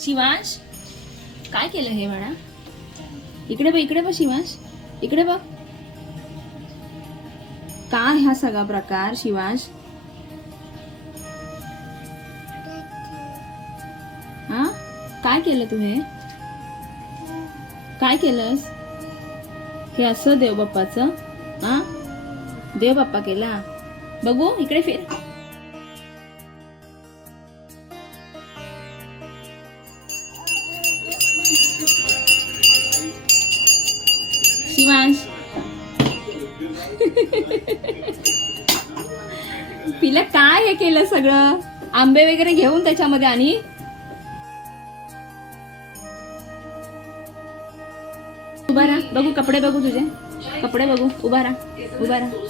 शिवांश काय केलं हे म्हणा? इकडे बघ शिवांश, इकडे बघ. काय हा सगळा प्रकार शिवांश? हा काय केलं तू हे? काय केलंस हे? असं देव बाप्पाचं? हा देव बाप्पा केला? बघू इकडे फिर. शिवांश तिला काय हे केलं सगळं? आंबे वगैरे घेऊन त्याच्यामध्ये आणि उभा राहा, बघू कपडे बघू तुझे कपडे बघू. उभा राहा, उभा राहा.